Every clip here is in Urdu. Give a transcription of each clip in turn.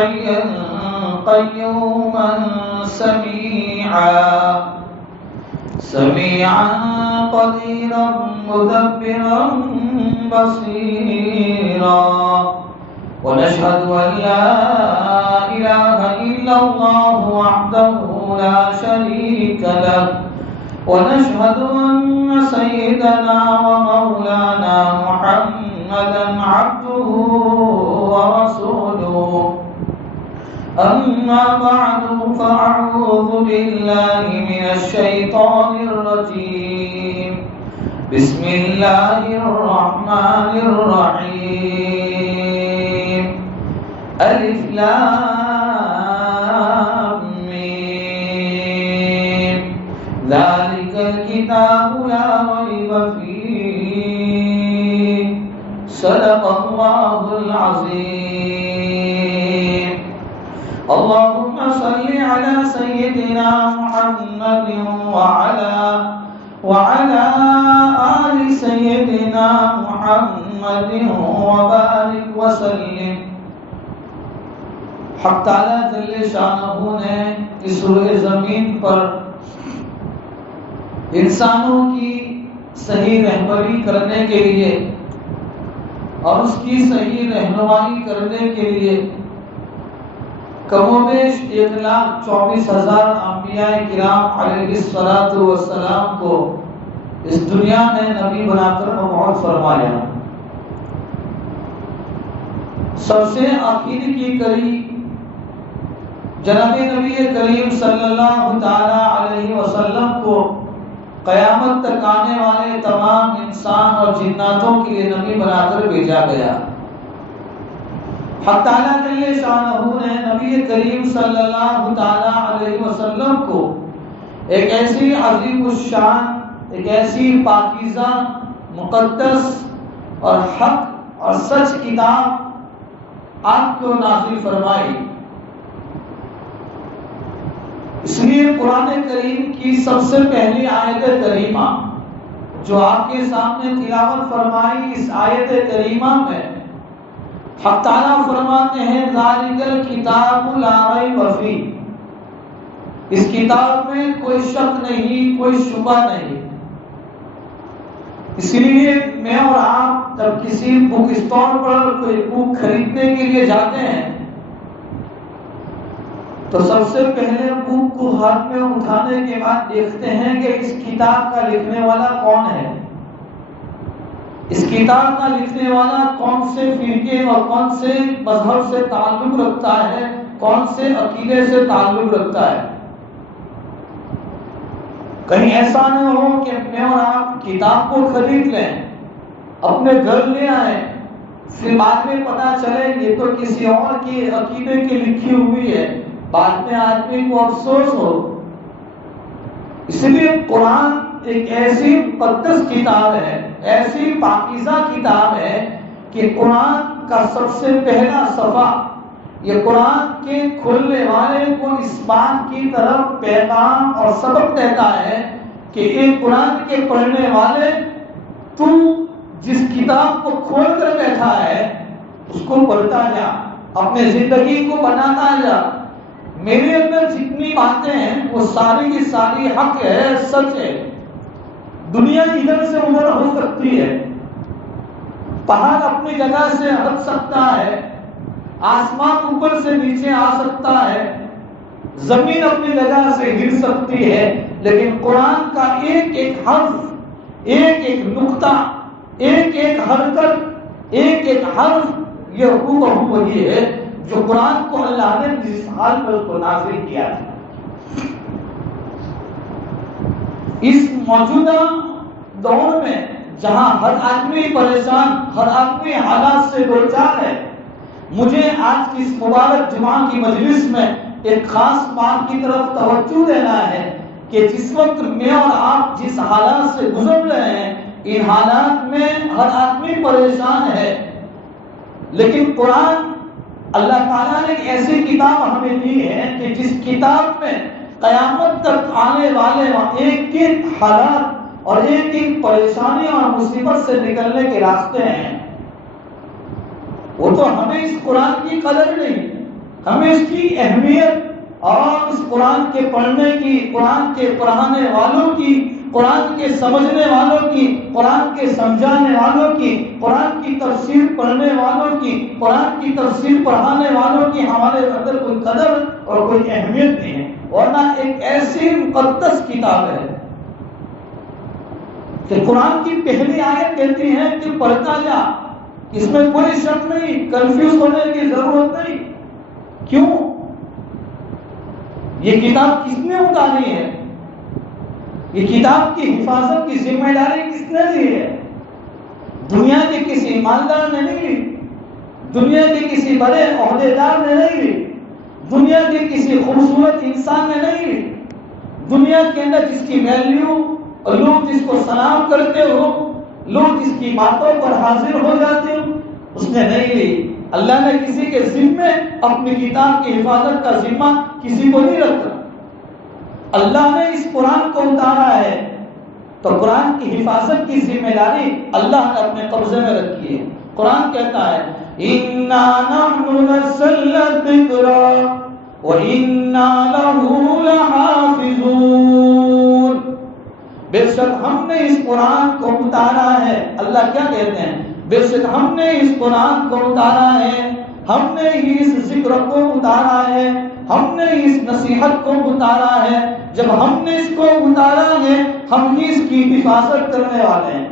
حيا قيوما سميعا قديرا مدبرا بصيرا ونشهد أن لا إله إلا الله وحده لا شريك له ونشهد أن سيدنا ومولانا محمدا عبده ورسوله أما بعد فأعوذ بالله من الشيطان الرجيم بسم الله الرحمن الرحيم ألف لام ميم ذلك الكتاب لا ريب فيه صدق الله العظيم اللهم صل على سيدنا محمد وعلى آل سيدنا محمد وبارك وسلم. حق تعالی جل شانہ نے اس روئے زمین پر انسانوں کی صحیح رہبری کرنے کے لیے اور اس کی صحیح رہنمائی کرنے کے لیے کم و بیش 1,24,000 انبیاء کرام علیہ السلام کو اس دنیا میں نبی بنا کر مبعوث فرمایا. سب سے آخر کی کڑی جناب نبی کریم صلی اللہ تعالی علیہ وسلم کو قیامت تک آنے والے تمام انسان اور جناتوں کے لیے نبی بنا کر بھیجا گیا. حق تعالیٰ جل شانہ نے نبی کریم صلی اللہ تعالی علیہ وسلم کو ایک ایسی عظیم الشان، ایک ایسی پاکیزہ، مقدس اور حق اور سچ کتاب آپ کو نازل فرمائی. اس لیے قرآن کریم کی سب سے پہلی آیت کریمہ جو آپ کے سامنے تلاوت فرمائی، اس آیت کریمہ میں حق تعالیٰ فرماتے ہیں ذالک الکتاب لا ریب فیہ، اس کتاب میں کوئی شک نہیں، کوئی شبہ نہیں. اس لیے میں اور آپ جب کسی بک اسٹور پر کوئی بک خریدنے کے لیے جاتے ہیں تو سب سے پہلے بک کو ہاتھ میں اٹھانے کے بعد دیکھتے ہیں کہ اس کتاب کا لکھنے والا کون ہے، اس کتاب کا لکھنے والا کون سے فرقے اور کون سے مذہب سے تعلق رکھتا ہے، کون سے عقیدے سے تعلق رکھتا ہے. کہیں ایسا نہ ہو کہ میں اور آپ کتاب کو خرید لیں، اپنے گھر لے آئیں، پھر بعد میں پتا چلے یہ تو کسی اور کی عقیدے کی لکھی ہوئی ہے، بعد میں آدمی کو افسوس ہو. اس لیے قرآن ایک ایسی مقدس کتاب ہے، ایسی پاکیزہ کتاب ہے کہ قرآن کا سب سے پہلا صفحہ یہ قرآن کے کھلنے والے کو اس بات کی طرف پیغام اور سبق دیتا ہے کہ ایک قرآن کے پڑھنے والے تو جس کتاب کو کھول کر بیٹھا ہے اس کو پڑھتا جا، اپنے زندگی کو بناتا جا. میرے اندر جتنی باتیں ہیں وہ ساری کی ساری حق ہے، سچ ہے. دنیا ادھر سے ادھر ہو سکتی ہے، پہاڑ اپنی جگہ سے ہٹ سکتا ہے، آسمان اوپر سے نیچے آ سکتا ہے، زمین اپنی جگہ سے گر سکتی ہے، لیکن قرآن کا ایک ایک حرف، ایک ایک نقطہ، ایک ایک حرکت، ایک ایک حرف یہ حقوق وہی ہے جو قرآن کو اللہ نے جس حال پر اس کو نازل کیا ہے. اس موجودہ دور میں جہاں ہر آدمی پریشان، ہر آدمی حالات سے دوچار ہے، مجھے آج کی اس مبارک جمعہ کی مجلس میں ایک خاص بات کی طرف توجہ دینا ہے کہ جس وقت میں اور آپ جس حالات سے گزر رہے ہیں ان حالات میں ہر آدمی پریشان ہے، لیکن قرآن اللہ تعالیٰ نے ایک ایسی کتاب ہمیں دی ہے کہ جس کتاب میں قیامت تک آنے والے ایک ایک حالات اور ایک ایک پریشانی اور مصیبت سے نکلنے کے راستے ہیں. وہ تو ہمیں اس قرآن کی قدر نہیں، ہمیں اس کی اہمیت اور اس قرآن کے پڑھنے کی، قرآن کے پڑھانے والوں کی، قرآن کے سمجھنے والوں کی، قرآن کے سمجھانے والوں کی، قرآن کی تفسیر پڑھنے والوں کی، قرآن کی تفسیر پڑھانے والوں کی ہمارے اندر کوئی قدر اور کوئی اہمیت نہیں ہے، ورنہ ایک ایسی مقدس کتاب ہے کہ قرآن کی پہلی آیت کہتی ہے کہ پڑھتا جا، اس میں کوئی شک نہیں، کنفیوز ہونے کی ضرورت نہیں۔ کیوں؟ یہ کتاب کس نے اتاری ہے؟ یہ کتاب کی حفاظت کی ذمہ داری کس نے لی ہے؟ دنیا کے کسی مالدار نے نہیں لی، دنیا کے کسی بڑے عہدیدار نے نہیں لی، دنیا کے کسی خوبصورت انسان نے نہیں لی، دنیا کے اندر جس کی ویلیو اور لوگ جس کو سلام کرتے ہو، لوگ جس کی باتوں پر حاضر ہو جاتے ہو، اس نے نہیں لی۔ اللہ نے کسی کے ذمے اپنی کتاب کی حفاظت کا ذمہ کسی کو نہیں رکھا۔ اللہ نے اس قرآن کو اتارا ہے تو قرآن کی حفاظت کی ذمہ داری اللہ نے اپنے قبضے میں رکھی ہے۔ قرآن کہتا ہے اِنَّا نَحْنُ نَزَّلْنَا الذِّكْرَ وَإِنَّا لَهُ لَحَافِظُونَ، بے شک ہم نے اس قرآن کو اتارا ہے۔ اللہ کیا کہتے ہیں؟ بے شک ہم نے اس قرآن کو اتارا ہے، ہم نے ہی اس ذکر کو اتارا ہے، ہم نے اس نصیحت کو اتارا ہے۔ جب ہم نے اس کو اتارا ہے، ہم ہی اس کی حفاظت کرنے والے ہیں۔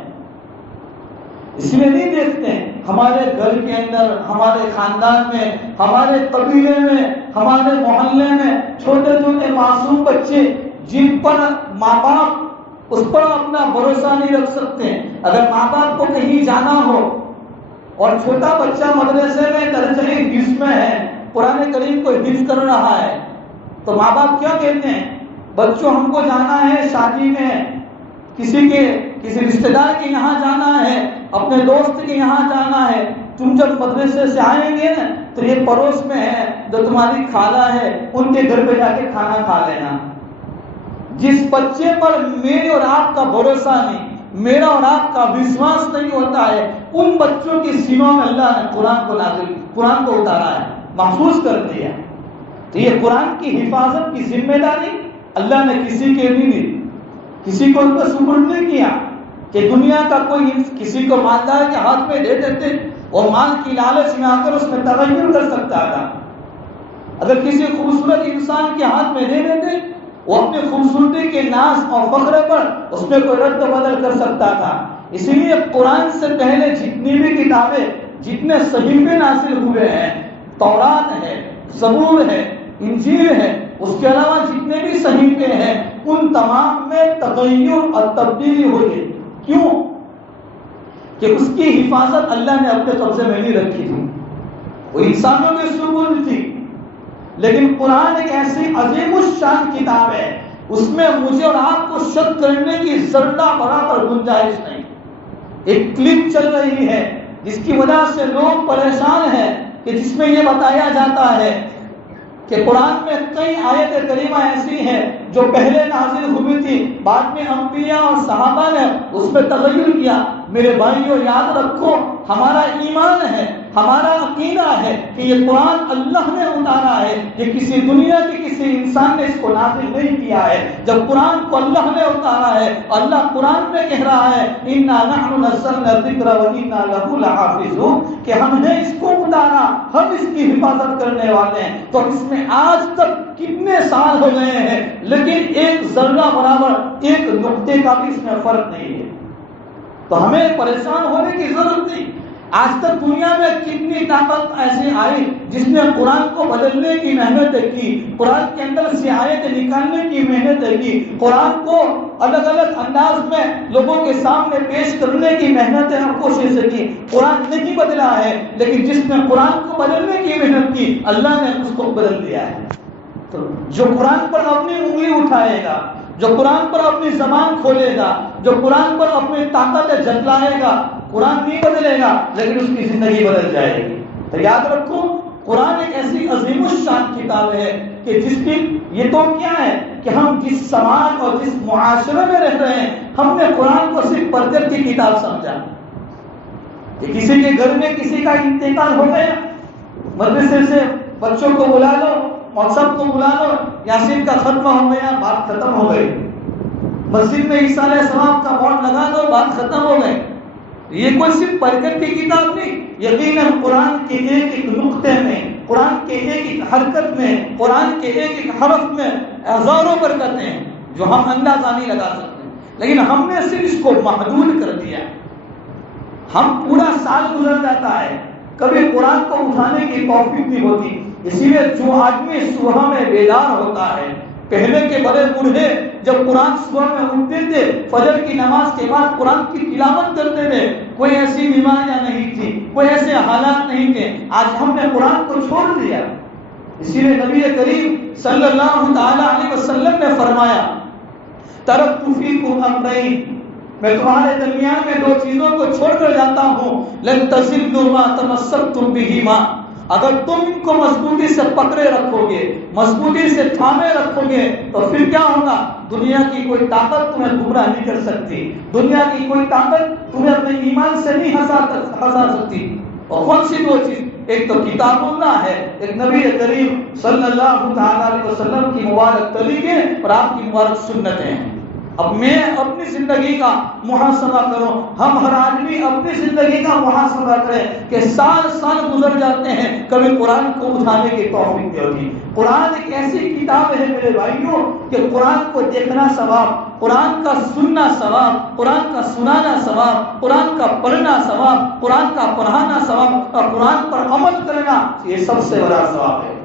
اس لیے نہیں دیکھتے ہمارے گھر کے اندر، ہمارے خاندان میں، ہمارے قبیلے میں، ہمارے محلے میں چھوٹے چھوٹے معصوم بچے جن پر ماں باپ اس پر اپنا بھروسہ نہیں رکھ سکتے۔ اگر ماں باپ کو کہیں جانا ہو اور چھوٹا بچہ مدرسے میں درجہ حفظ میں ہے، قرآن کریم کو حفظ کر رہا ہے، تو ماں باپ کیا کہتے ہیں؟ بچوں ہم کو جانا ہے شادی میں، کسی رشتہ دار کے یہاں جانا ہے، اپنے دوست کے یہاں جانا ہے، تم جب مدرسے سے آئیں گے نا تو یہ پڑوس میں ہے جو تمہاری خالہ ہے، ان کے گھر پہ جا کے کھانا کھا لینا۔ جس بچے پر میرے اور آپ کا بھروسہ نہیں، میرا اور آپ کا وشواس نہیں ہوتا ہے، ان بچوں کے سینوں میں اللہ نے قرآن کو اتارا ہے، محفوظ کر دیا۔ تو یہ قرآن کی حفاظت کی ذمہ داری اللہ نے کسی کے نہیں دی، کسی کو ان کا سپرد نہیں کیا کہ دنیا کا کوئی کسی کو مالدار کے ہاتھ میں دے دیتے اور مال کی لالچ میں آ کر اس میں تغیر کر سکتا تھا۔ اگر کسی خوبصورت انسان کے ہاتھ میں دے دیتے، وہ اپنی خوبصورتی کے ناز اور فخر پر اس میں کوئی رد و بدل کر سکتا تھا۔ اسی لیے قرآن سے پہلے جتنی بھی کتابیں، جتنے صحیفے نازل ہوئے ہیں، تورات ہے، زبور ہے، انجیل ہے، اس کے علاوہ جتنے بھی صحیفے ہیں، ان تمام میں تغیر اور تبدیلی ہوئی ہے۔ کیوں؟ کہ اس کی حفاظت اللہ نے اپنے قبضے میں نہیں رکھی تھی، وہ انسانوں کے سپرد تھی۔ لیکن قرآن ایک ایسی عظیم الشان کتاب ہے، اس میں مجھے اور آپ کو شک کرنے کی ذرہ برابر گنجائش نہیں۔ ایک کلپ چل رہی ہے جس کی وجہ سے لوگ پریشان ہیں، کہ جس میں یہ بتایا جاتا ہے کہ قرآن میں کئی آیت کریمہ ایسی ہیں جو پہلے نازل ہوئی تھی، بعد میں انبیاء اور صحابہ نے اس میں تغیر کیا۔ میرے بھائیوں یاد رکھو، ہمارا ایمان ہے، ہمارا عقیدہ ہے کہ یہ قرآن اللہ نے اتارا ہے، یہ کسی دنیا کے کسی انسان نے اس کو نازل نہیں کیا ہے۔ جب قرآن کو اللہ نے اتارا ہے، اللہ قرآن میں کہہ رہا ہے اِنَّا نَحْنُ نَزَّلْنَا الذِّكْرَ وَإِنَّا لَهُ لَحَافِظُونَ، کہ ہم نے اس کو اتارا، ہم اس کی حفاظت کرنے والے ہیں۔ تو اس میں آج تک کتنے سال ہو گئے ہیں، لیکن ایک ذرہ برابر ایک نقطے کا بھی اس میں فرق نہیں ہے۔ تو ہمیں پریشان ہونے کی ضرورت نہیں۔ آج تک دنیا میں کتنی طاقت ایسی آئی جس نے قرآن کو بدلنے کی محنتیں کی، قرآن کے اندر سے آیتیں نکالنے کی محنتیں کی، قرآن کو الگ الگ انداز میں لوگوں کے سامنے پیش کرنے کی محنتیں اور کوششیں کی۔ قرآن نہیں بدلا ہے، لیکن جس نے قرآن کو بدلنے کی محنت کی، اللہ نے اس کو بدل دیا ہے۔ تو جو قرآن پر اپنی انگلی اٹھائے گا، جو قرآن پر اپنی زبان کھولے گا، جو قرآن پر اپنی طاقت جتلائے گا، قرآن نہیں بدلے گا لیکن اس کی زندگی بدل جائے گی۔ تو یاد رکھو، قرآن ایک ایسی عظیم الشان کتاب ہے کہ جس کی یہ تو کیا ہے کہ ہم جس سماج اور جس معاشرے میں رہ رہے ہیں، ہم نے قرآن کو صرف پڑھنے کی کتاب سمجھا کہ کسی کے گھر میں کسی کا انتقال ہو گیا، مدرسے سے بچوں کو بلا لو اور سب کو بلا لو، یاسین کا ختمہ ہو گیا، بات ختم ہو گئی۔ مسجد میں عیسیٰ علیہ السلام کا بورڈ لگا دو، بات ختم ہو گئی۔ یہ کوئی صرف برکت کی کتاب نہیں، یقیناً قرآن کے ایک ایک نقطے میں، قرآن کے ایک ایک حرکت میں، قرآن کے ایک ایک حرف میں ہزاروں برکتیں ہیں جو ہم اندازہ نہیں لگا سکتے، لیکن ہم نے صرف اس کو محدود کر دیا۔ ہم پورا سال گزر جاتا ہے، کبھی قرآن کو اٹھانے کی توفیق نہیں ہوتی۔ اسی لیے جو آدمی صبح میں بیدار ہوتا ہے، پہلے کے بڑے بوڑھے جب قرآن صبح میں اٹھتے تھے، فجر کی نماز کے بعد قرآن کی تلاوت کرتے تھے، کوئی ایسی بیماریاں نہیں تھی، کوئی ایسے حالات نہیں تھے۔ آج ہم نے قرآن کو چھوڑ دیا۔ اسی لیے نبی کریم صلی اللہ تعالی علیہ وسلم نے فرمایا، ترکت فیکم امرین، میں تمہارے درمیان میں دو چیزوں کو چھوڑ کر جاتا ہوں، لن تضلوا ما تمسکتم بہما، اگر تم ان کو مضبوطی سے پکڑے رکھو گے، مضبوطی سے تھامے رکھو گے، تو پھر کیا ہوگا؟ دنیا کی کوئی طاقت تمہیں گمراہ نہیں کر سکتی، دنیا کی کوئی طاقت تمہیں اپنے ایمان سے نہیں ہنسا سکتی۔ اور کون سی دو چیز؟ ایک تو کتاب اللہ ہے، ایک نبی کریم صلی اللہ تعالی علیہ وسلم کی مبارک طریقے اور آپ کی مبارک سنتیں ہیں۔ اب میں اپنی زندگی کا محاسبہ کروں، ہم ہر آدمی اپنی زندگی کا محاسبہ کریں کہ سال گزر جاتے ہیں، کبھی قرآن کو اٹھانے کی توفیق نہیں ہوتی۔ قرآن ایک ایسی کتاب ہے میرے بھائیوں کہ قرآن کو دیکھنا ثواب، قرآن کا سننا ثواب، قرآن کا سنانا ثواب، قرآن کا پڑھنا ثواب، قرآن کا پڑھانا ثواب، اور قرآن پر عمل کرنا یہ سب سے بڑا ثواب ہے۔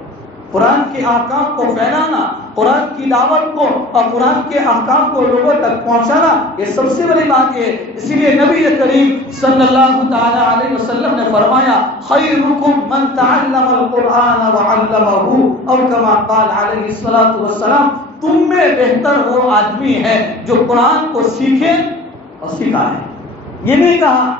قرآن کے احکام کو پھیلانا، قرآن کی دعوت کو اور قرآن کے احکام کو لوگوں تک پہنچانا یہ سب سے بڑی بات ہے۔ اسی لیے نبی کریم صلی اللہ تعالی علیہ وسلم نے فرمایا، خیرکم من تعلم القرآن وعلمہ، اور کما قال علیہ الصلوۃ والسلام، تم میں بہتر وہ آدمی ہے جو قرآن کو سیکھے اور سکھائے۔ یہ نہیں کہا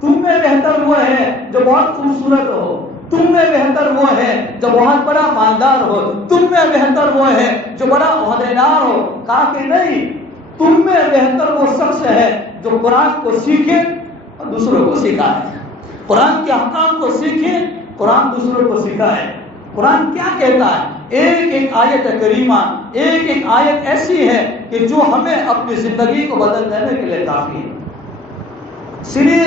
تم میں بہتر وہ ہے جو بہت خوبصورت ہو، تم میں بہتر وہ ہے جو بہت بڑا مالدار ہو، تم میں بہتر وہ ہے جو بڑا عہدیدار ہو۔ کہا کہ نہیں، تم میں بہتر وہ شخص ہے جو قرآن کو سیکھے اور دوسروں کو سکھائے، قرآن کے احکام کو سیکھے، قرآن دوسروں کو سکھائے۔ قرآن کیا کہتا ہے؟ ایک ایک آیت کریمہ، ایک ایک آیت ایسی ہے کہ جو ہمیں اپنی زندگی کو بدل دینے کے لیے کافی ہے۔ اس لیے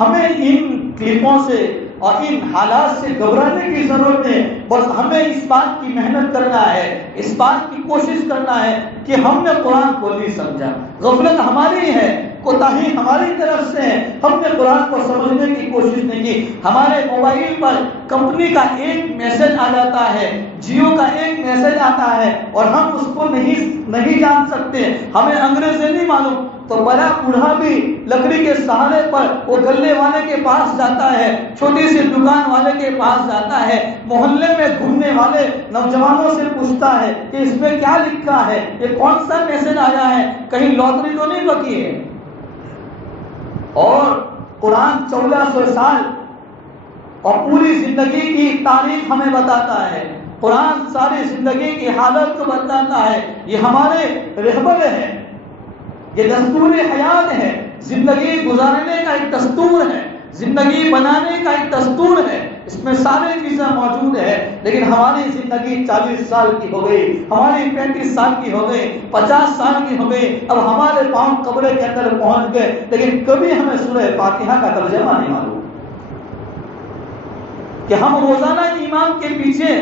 ہمیں ان کلپوں سے اور ان حالات سے گھبرانے کی ضرورت ہے، بس ہمیں اس بات کی محنت کرنا ہے، اس بات کی کوشش کرنا ہے کہ ہم نے قرآن کو نہیں سمجھا۔ غفلت ہماری ہے، کوتاہی ہماری طرف سے ہے، ہم نے قرآن کو سمجھنے کی کوشش نہیں کی۔ ہمارے موبائل پر کمپنی کا ایک میسج آ جاتا ہے، جیو کا ایک میسج آتا ہے اور ہم اس کو نہیں جان سکتے، ہمیں انگریزی نہیں معلوم، تو بڑا بوڑھا بھی لکڑی کے سہارے پر وہ گلے والے کے پاس جاتا ہے، چھوٹی سی دکان والے کے پاس جاتا ہے، محلے میں گھومنے والے نوجوانوں سے پوچھتا ہے کہ اس میں کیا لکھا ہے، یہ کون سا میسج آیا ہے، کہیں لوٹری تو نہیں بکی ہے۔ اور قرآن 1400 سال اور پوری زندگی کی تاریخ ہمیں بتاتا ہے، قرآن ساری زندگی کی حالت کو بتاتا ہے، یہ ہمارے رہبر ہے، یہ دستور حیات ہے، زندگی گزارنے کا ایک دستور ہے، زندگی بنانے کا ایک دستور ہے، اس میں ساری چیزیں موجود ہے۔ لیکن ہماری زندگی 40 سال کی ہو گئی، ہماری 35 سال کی ہو گئی، 50 سال کی ہو گئی، اب ہمارے پاؤں قبر کے اندر پہنچ گئے، لیکن کبھی ہمیں سورہ فاتحہ کا ترجمہ نہیں معلوم کہ ہم روزانہ امام کے پیچھے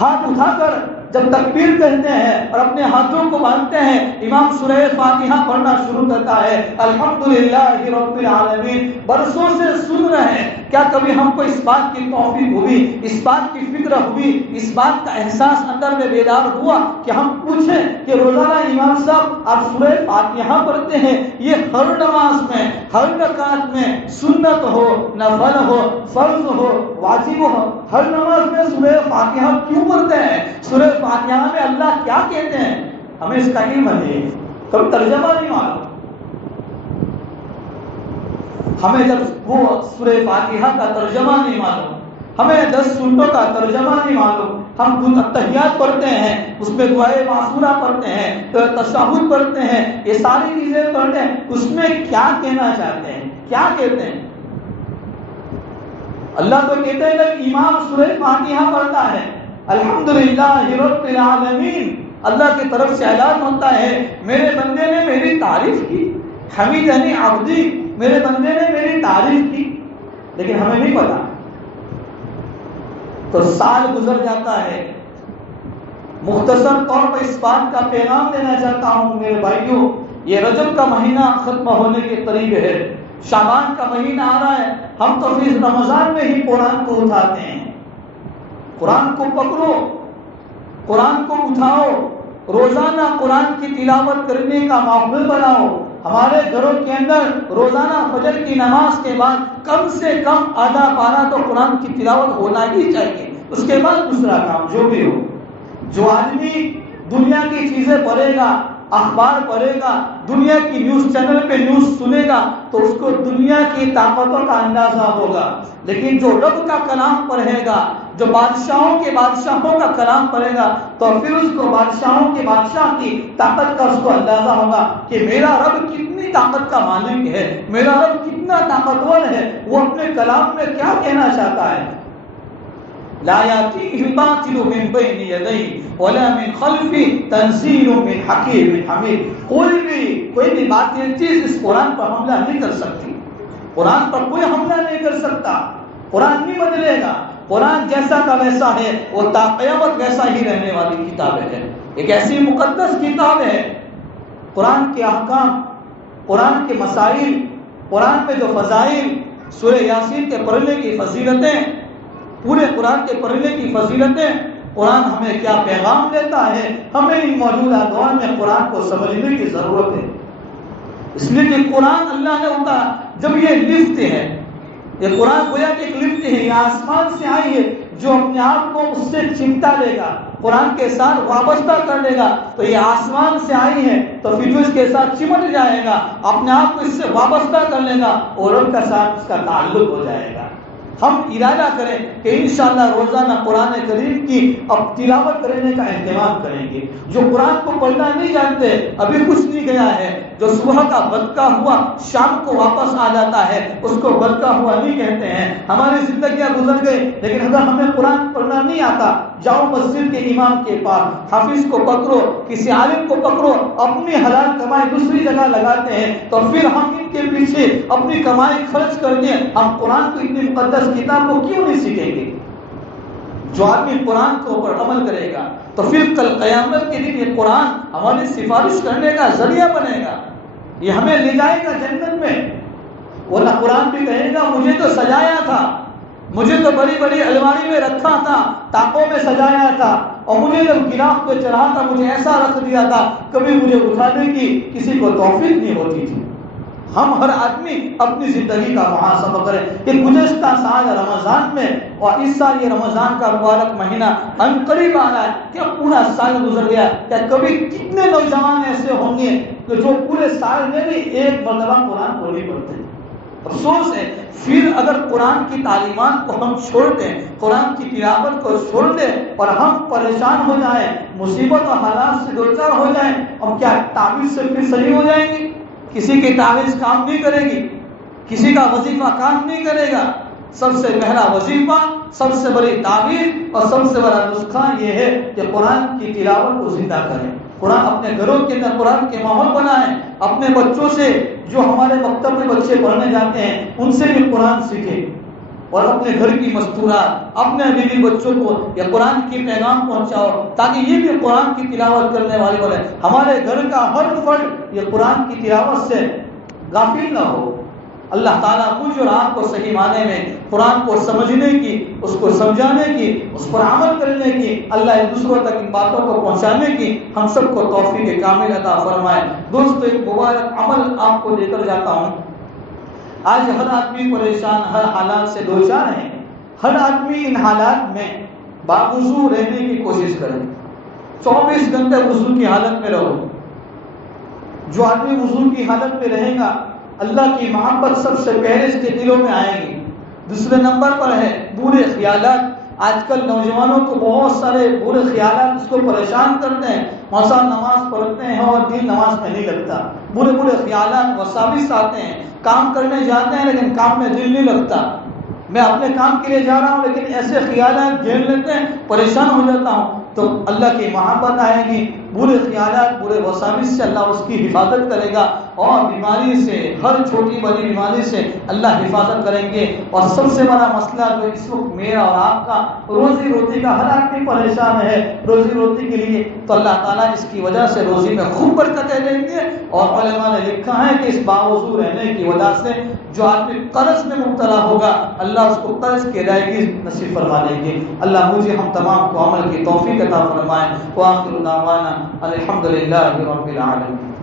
ہاتھ اٹھا کر جب تکبیر کہتے ہیں اور اپنے ہاتھوں کو باندھتے ہیں، امام سورہ فاتحہ پڑھنا شروع کرتا ہے، الحمدللہ رب العالمین، برسوں سے سن رہے ہیں، کیا کبھی ہم کو اس بات کی توفیق ہوئی، اس بات کی فکر ہوئی، اس بات کا احساس اندر میں بیدار ہوا کہ ہم پوچھیں کہ روزانہ امام صاحب آپ سورہ فاتحہ پڑھتے ہیں، یہ ہر نماز میں، ہر رکعت میں، سنت ہو، نفل ہو، فرض ہو، واجب ہو، ہر نماز میں سورہ فاتحہ کیوں پڑھتے ہیں؟ سورہ فاتحہ میں اللہ کیا کہتے ہیں؟ ہمیں اس کا علم نہیں ہے، کبھی ترجمہ نہیں معلوم۔ ہمیں جب وہ سورہ فاتحہ کا ترجمہ نہیں معلوم، ہمیں 10 سورتوں کا ترجمہ نہیں معلوم، ہم تحیات پڑھتے ہیں، اس میں دعائے معصورہ پڑھتے ہیں، تشہد پڑھتے ہیں، یہ ساری چیزیں پڑھتے ہیں، اس میں کیا کہنا چاہتے ہیں، کیا کہتے ہیں؟ اللہ تو کہتے ہیں جب امام سورہ فاتحہ پڑھتا ہے الحمدللہ رب العالمین، اللہ کی طرف سے اعلان ہوتا ہے میرے بندے نے میری تعریف کی، حمیدنی عبدی، میرے بندے نے میری تعریف کی، لیکن ہمیں نہیں پتا۔ تو سال گزر جاتا ہے۔ مختصر طور پر اس بات کا پیغام دینا چاہتا ہوں میرے بھائیوں، یہ رجب کا مہینہ ختم ہونے کے قریب ہے، شعبان کا مہینہ آ رہا ہے، ہم تو پھر رمضان میں ہی قرآن کو اٹھاتے ہیں۔ قرآن کو پکڑو، قرآن کو اٹھاؤ، روزانہ قرآن کی تلاوت کرنے کا ماحول بناؤ۔ ہمارے گھروں کے اندر روزانہ فجر کی نماز کے بعد کم سے کم آدھا پارہ تو قرآن کی تلاوت ہونا ہی چاہیے، اس کے بعد دوسرا کام جو بھی ہو۔ جو آدمی دنیا کی چیزیں پڑھے گا، اخبار پڑھے گا، دنیا کی نیوز چینل پہ نیوز سنے گا تو اس کو دنیا کی طاقتوں کا اندازہ ہوگا، لیکن جو رب کا کلام پڑھے گا، جو بادشاہوں کا کلام پڑھے گا تو پھر اس کو بادشاہوں کے بادشاہ کی طاقت کا اس کو اندازہ ہوگا کہ میرا رب کتنی طاقت کا مالک ہے، میرا رب کتنا طاقتور ہے، وہ اپنے کلام میں کیا کہنا چاہتا ہے۔ لا يأتيه الباطل من بين يديه ولا من خلفه تنزيل من حكيم حميد۔ کوئی بھی باطل چیز اس قرآن پر حملہ نہیں کر سکتی، قرآن پر کوئی حملہ نہیں کر سکتا، قرآن نہیں بدلے گا، قرآن جیسا کا ویسا ہے، وہ تا قیامت ویسا ہی رہنے والی کتاب ہے۔ ایک ایسی مقدس کتاب ہے، قرآن کے احکام، قرآن کے مسائل، قرآن پہ جو فضائل، سورہ یاسین کے پڑھنے کی فضیلتیں، پورے قرآن کے پڑھنے کی فضیلتیں، قرآن ہمیں کیا پیغام دیتا ہے، ہمیں ان موجودہ دور میں قرآن کو سمجھنے کی ضرورت ہے۔ اس لیے کہ قرآن اللہ نے اتارا، جب یہ لفٹ ہے، یہ قرآن گویا کہ ایک لفٹ ہے، یہ آسمان سے آئی ہے، جو اپنے آپ کو اس سے چمٹا لے گا، قرآن کے ساتھ وابستہ کر لے گا، تو یہ آسمان سے آئی ہے تو پھر جو اس کے ساتھ چمٹ جائے گا، اپنے آپ کو اس سے وابستہ کر لے گا اور ان کے ساتھ اس کا تعلق ہو جائے گا۔ ہم ارادہ کریں کہ انشاءاللہ روزانہ قرآن کریم کی اب تلاوت کرنے کا اہتمام کریں گے۔ جو قرآن کو پڑھنا نہیں جانتے، ابھی کچھ نہیں گیا ہے، جو صبح کا بدکا ہوا شام کو واپس آ جاتا ہے، اس کو بدکا ہوا نہیں کہتے ہیں۔ ہماری زندگیاں گزر گئی، لیکن اگر ہمیں قرآن پڑھنا نہیں آتا، جاؤ مسجد کے امام کے پاس، حافظ کو پکڑو، کسی عالم کو پکڑو، اپنی حلال کمائی دوسری جگہ لگاتے ہیں، تو پھر ہم ان کے پیچھے اپنی کمائی خرچ کر کے ہم قرآن کو اتنی مقدس کتاب کو کیوں نہیں سیکھیں گے؟ جو آدمی قرآن کے اوپر عمل کرے گا تو پھر کل قیامت کے دن یہ قرآن ہماری سفارش کرنے کا ذریعہ بنے گا، یہ ہمیں لے جائے گا جنت میں۔ ورنہ قرآن بھی کہے گا مجھے تو سجایا تھا، مجھے تو بڑی بڑی الماری میں رکھا تھا، تاکوں میں سجایا تھا، اور مجھے جب گلاف پہ چڑھا تھا مجھے ایسا رکھ دیا تھا، کبھی مجھے اٹھانے کی کسی کو توفیق نہیں ہوتی تھی۔ ہم ہر آدمی اپنی زندگی کا محاسبہ کریں کہ گزشتہ سال رمضان میں اور اس سال یہ رمضان کا مبارک مہینہ ہم قریب آ رہا ہے، کیا پورا سال گزر گیا؟ کیا کبھی کتنے نوجوان ایسے ہوں گے کہ جو پورے سال میں بھی ایک مرتبہ قرآن کو نہیں پڑھتے؟ افسوس ہے۔ پھر اگر قرآن کی تعلیمات کو ہم چھوڑ دیں، قرآن کی تلاوت کو چھوڑ دیں اور ہم پریشان ہو جائیں، مصیبت اور حالات سے دوچار ہو جائیں، ہم کیا تعویذ سے پھر صحیح ہو جائیں گے؟ کسی کی تعویذ کام نہیں کرے گی، کسی کا وظیفہ کام نہیں کرے گا۔ سب سے پہلا وظیفہ، سب سے بڑی تعویذ اور سب سے بڑا نسخہ یہ ہے کہ قرآن کی تلاوت کو زندہ کریں۔ قرآن اپنے گھروں کے اندر قرآن کے ماحول بنائیں، اپنے بچوں سے، جو ہمارے مکتب میں بچے پڑھنے جاتے ہیں ان سے بھی قرآن سیکھیں، اور اپنے گھر کی مستورات، اپنے بیوی بچوں کو یہ قرآن کی پیغام پہنچاؤ تاکہ یہ بھی قرآن کی تلاوت کرنے والے بنے۔ ہمارے گھر کا ہر فرد یہ قرآن کی تلاوت سے غافل نہ ہو۔ اللہ تعالیٰ مجھ اور آپ کو صحیح معنی میں قرآن کو سمجھنے کی، اس کو سمجھانے کی، اس پر عمل کرنے کی، اللہ ایک دوسروں تک ان باتوں کو پہنچانے کی ہم سب کو توفیق کامل عطا فرمائے۔ دوستو، ایک مبارک عمل آپ کو لے کر جاتا ہوں۔ آج ہر آدمی پریشان، ہر حالات سے دوچار ہیں۔ ہر آدمی ان حالات میں باوضو رہنے کی کوشش کرے، 24 گھنٹے وضو کی حالت میں رہو۔ جو آدمی وضو کی حالت میں رہے گا، اللہ کی محبت سب سے پہلے اس کے دلوں میں آئے گی۔ دوسرے نمبر پر ہے برے خیالات۔ آج کل نوجوانوں کو بہت سارے برے خیالات اس کو پریشان کرتے ہیں، موسیٰ نماز پڑھتے ہیں اور دل نماز میں نہیں لگتا، برے برے خیالات وساوس آتے ہیں، کام کرنے جاتے ہیں لیکن کام میں دل نہیں لگتا، میں اپنے کام کے لیے جا رہا ہوں لیکن ایسے خیالات گھیر لیتے ہیں، پریشان ہو جاتا ہوں، تو اللہ کی محبت آئے گی، برے خیالات برے وساوس سے اللہ اس کی حفاظت کرے گا، اور بیماری سے، ہر چھوٹی بڑی بیماری سے اللہ حفاظت کریں گے۔ اور سب سے بڑا مسئلہ جو اس وقت میرا اور آپ کا روزی روٹی کا، ہر آدمی پریشان ہے روزی روٹی کے لیے، تو اللہ تعالیٰ اس کی وجہ سے روزی میں خوب برکتیں دیں گے۔ اور علماء نے لکھا ہے کہ اس باوضو رہنے کی وجہ سے جو آدمی قرض میں مبتلا ہوگا اللہ اس کو قرض کی ادائیگی نصیب فرما دیں گے۔ اللہ مجھے ہم تمام کو عمل کی توفیق عطا فرمائے۔ وآخر دعوانا الحمدللہ رب العالمین۔